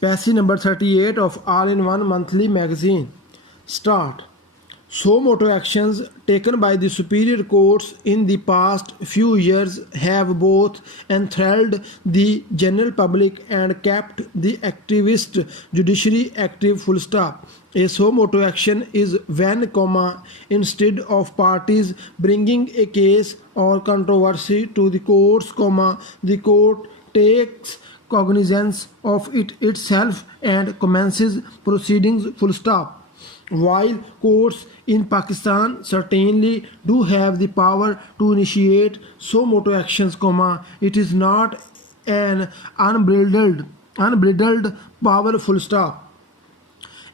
Passage number 38 of All-in-One Monthly Magazine. Start. So moto actions taken by the superior courts in the past few years have both enthralled the general public and kept the activist judiciary active. Full stop. A suo moto action is when, instead of parties bringing a case or controversy to the courts, the court takes cognizance of it itself and commences proceedings. Full stop. While courts in Pakistan certainly do have the power to initiate suo moto actions, it is not an unbridled power. Full stop.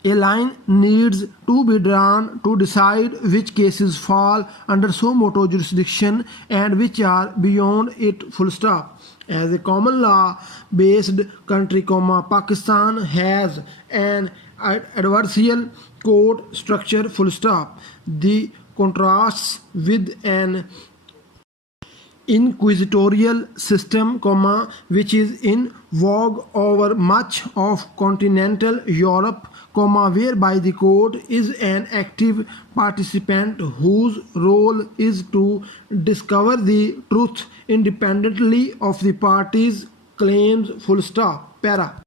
A line needs to be drawn to decide which cases fall under suo moto jurisdiction and which are beyond it. Full stop. As a common law based country, Pakistan has an adversarial court structure. Full stop. The contrasts with an inquisitorial system, which is in vogue over much of continental Europe, whereby the court is an active participant whose role is to discover the truth independently of the parties' claims. Full stop. Para.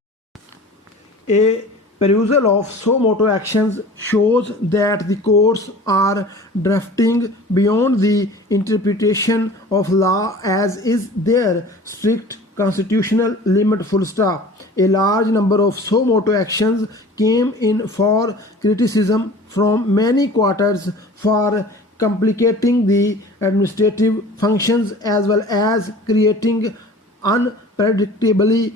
A perusal of suo moto actions shows that the courts are drifting beyond the interpretation of law as is their strict constitutional limit. Full stop. A large number of suo moto actions came in for criticism from many quarters for complicating the administrative functions as well as creating unpredictability.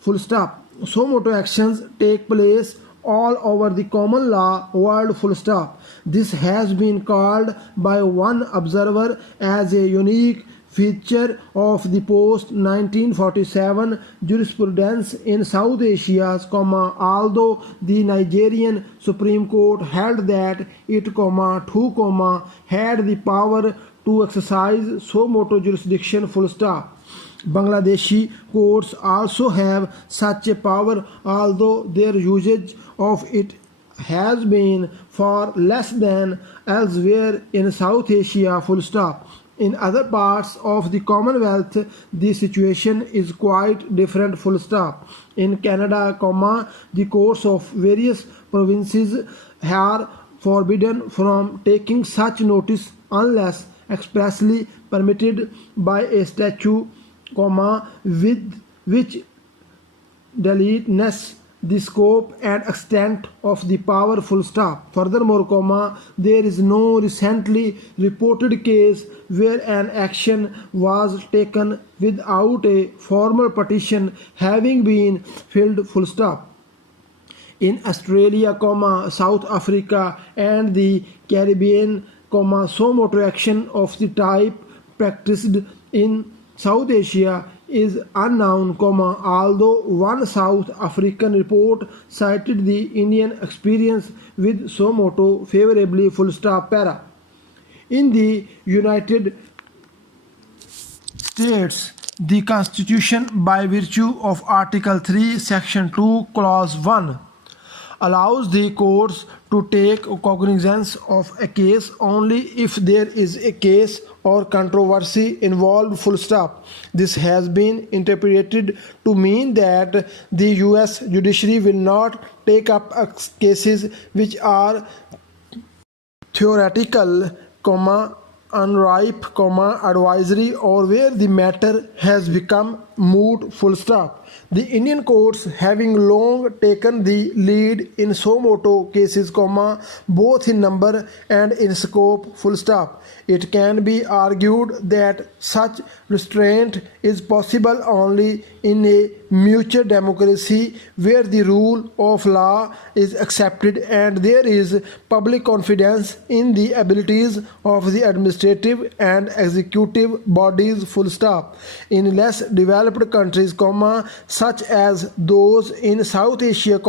Full stop. Suo moto actions take place all over the common law world. Full stop. This has been called by one observer as a unique feature of the post-1947 jurisprudence in South Asia, although the Nigerian Supreme Court held that it, too, had the power to exercise suo moto jurisdiction. Full stop. Bangladeshi courts also have such a power, although their usage of it has been far less than elsewhere in South Asia. Full stop. In other parts of the Commonwealth, the situation is quite different. Full stop. In Canada, the courts of various provinces are forbidden from taking such notice unless expressly permitted by a statute, with which delineates the scope and extent of the power. Full stop. Furthermore, there is no recently reported case where an action was taken without a formal petition having been filed. Full stop. In Australia, South Africa and the Caribbean, suo moto action of the type practiced in South Asia is unknown, although one South African report cited the Indian experience with suo moto favorably. Full stop. Para. In the United States, the Constitution, by virtue of Article 3, Section 2, Clause 1, allows the courts to take cognizance of a case only if there is a case or controversy involved. Full stop. This has been interpreted to mean that the US judiciary will not take up cases which are theoretical, unripe, advisory, or where the matter has become moot. Full stop. The Indian courts, having long taken the lead in suo moto cases, both in number and in scope. Full stop. It can be argued that such restraint is possible only in a mature democracy where the rule of law is accepted and there is public confidence in the abilities of the administrative and executive bodies. Full stop. In less developed countries, such as those in South Asia,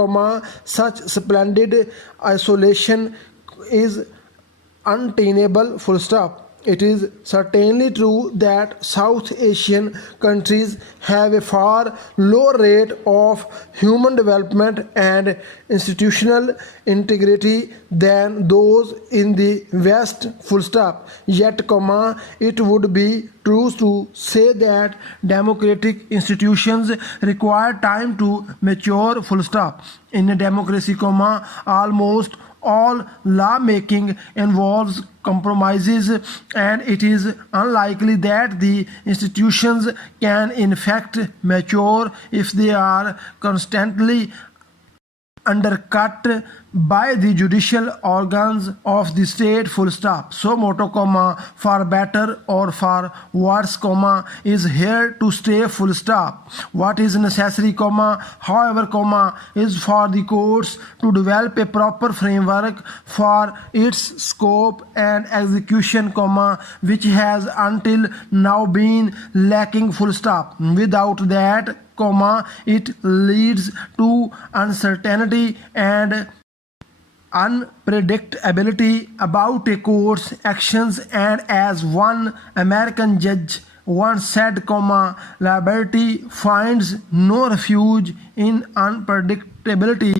such splendid isolation is untenable. Full stop. It is certainly true that South Asian countries have a far lower rate of human development and institutional integrity than those in the West. Full stop. Yet, it would be true to say that democratic institutions require time to mature. Full stop. In a democracy, almost all lawmaking involves compromises, and it is unlikely that the institutions can in fact mature if they are constantly undercut by the judicial organs of the state. Full stop. So motto, for better or for worse, is here to stay. Full stop. What is necessary, however, is for the courts to develop a proper framework for its scope and execution, which has until now been lacking. Full stop. Without that, it leads to uncertainty and unpredictability about a court's actions, and as one American judge once said, liberty finds no refuge in unpredictability.